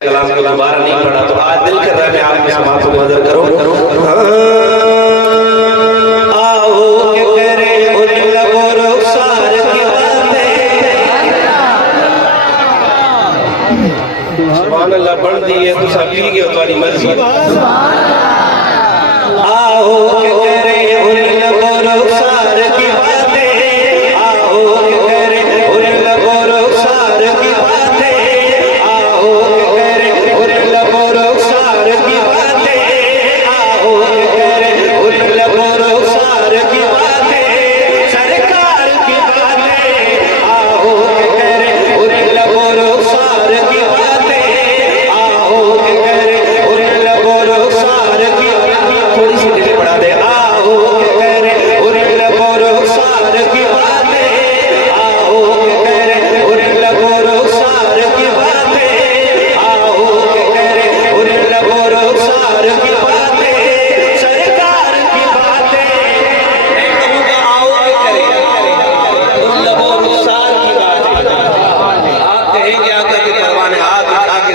कलाम को दोबारा नहीं पढ़ा तो आज दिल कर रहा है मैं आपके समात को हज़र करूं। आओ के करे उन लबों रुखसार की बातें, सुभान अल्लाह बढ़ दी है तो सब पी गए तुम्हारी मर्जी। आओ के करे उन लबों रुखसार की बातें, आओ के करे उन लबों रुखसार की बातें, आओ के करे उन लबों रुखसार की बातें, आओ के करे उन लबों रुखसार की बातें, सरकार की बातें, आओ के करे उन लबों रुखसार की बातें, आओ के करे उन लबों रुखसार की बातें, थोड़ी सी दिल बढ़ा दे। आओ के करे उन लबों रुखसार की बातें, आओ के करे उन लबों रुखसार की बातें, आओ के करे उन लबों रुखसार की बातें, सरकार की बातें। मैं कहूँगा आओ के करे उन लबों रुखसार की बातें, आप कहेंगे आका के परवाने हाथ उठा के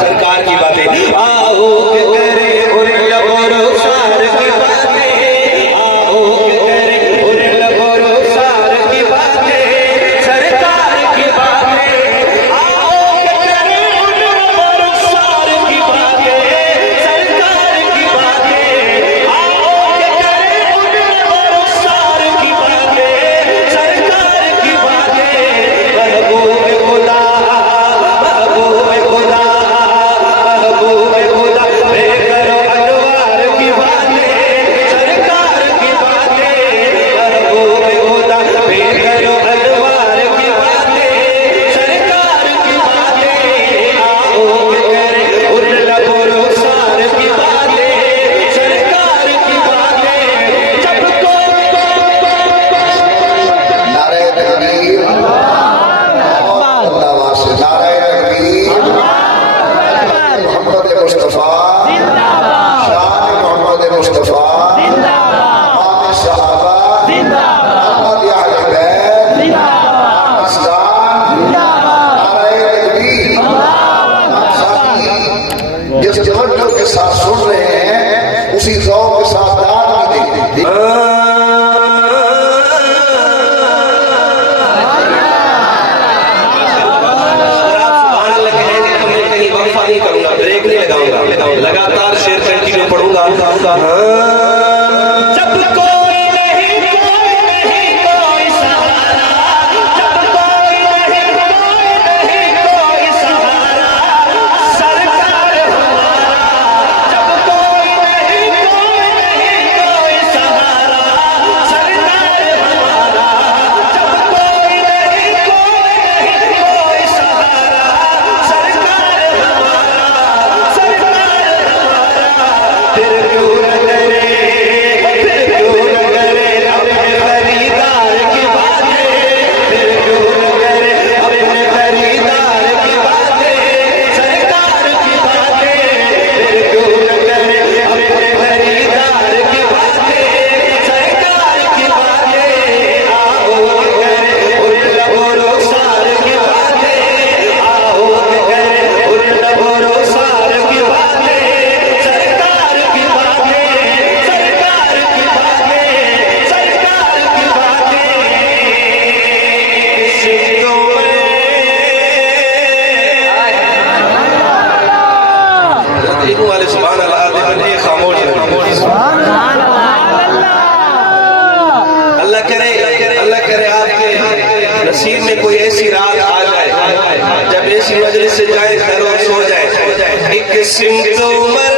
सरकार की बातें। आओ के करे उन लबों रुखसार की बातें, आओ के करे उन लबों रुखसार की बातें, सरकार की बातें। आओ के करे उन लबों रुखसार की बातें, सरकार की बातें। आओ के करे उन लबों रुखसार की बातें, सरकार की बातें। महबूब खुदा, महबूब खुदा, महबूब खुदा, बेकरो अनवार की बातें, सरकार की बातें। महबूब खुदा, बेकरो अनवार की बातें, सरकार की बातें। आओ के करे उन लबों रुखसार की बातें, सरकार की बातें। जब नारे तकबीर, अल्लाह वासे, नारे तकबीर, मोहम्मद मुस्तफा, शान मोहम्मद मुस्तफा, इमाम सहाबा, मोहम्मद अहले बैत, इस्लाम, नारे तकबीर। साथी जिस तवज्जो के साथ सुन रहे हैं उसी ज़ौक़ के साथ दाद भी दें। ब्रेक नहीं लगाऊंगा, लगातार शेर कंटिन्यू पढ़ूंगा। जब कोई नहीं, कोई नहीं, कोई सहारा, जब कोई नहीं, कोई नहीं, कोई सहारा, सरकार हमारा। जब कोई नहीं, कोई नहीं, कोई सहारा, सरकार हमारा। जब कोई नहीं, कोई नहीं, कोई सहारा, सरकार हमारा, सरकार हमारा। फिर क्यों न करे, फिर क्यों न करे अपने खरीदार की बातें, फिर क्यों न करे अपने खरीदार की बातें, सरकार की बातें। फिर क्यों न करे अपने खरीदार की बातें, सरकार की बातें। आओ के करे उन लबों रुखसार की बातें, आओ के करे उन लबों रुखसार की बातें, सरकार की बातें, सरकार की बातें, सरकार की बातें। सिद्धों में इल्म वाले सुभान अल्लाह आदमी खामोश रहे। अल्लाह करे आपके नसीब में कोई ऐसी रात आ जाए जब ऐसी मजलिस से जाए घर और सो जाए। एक सिमत उमर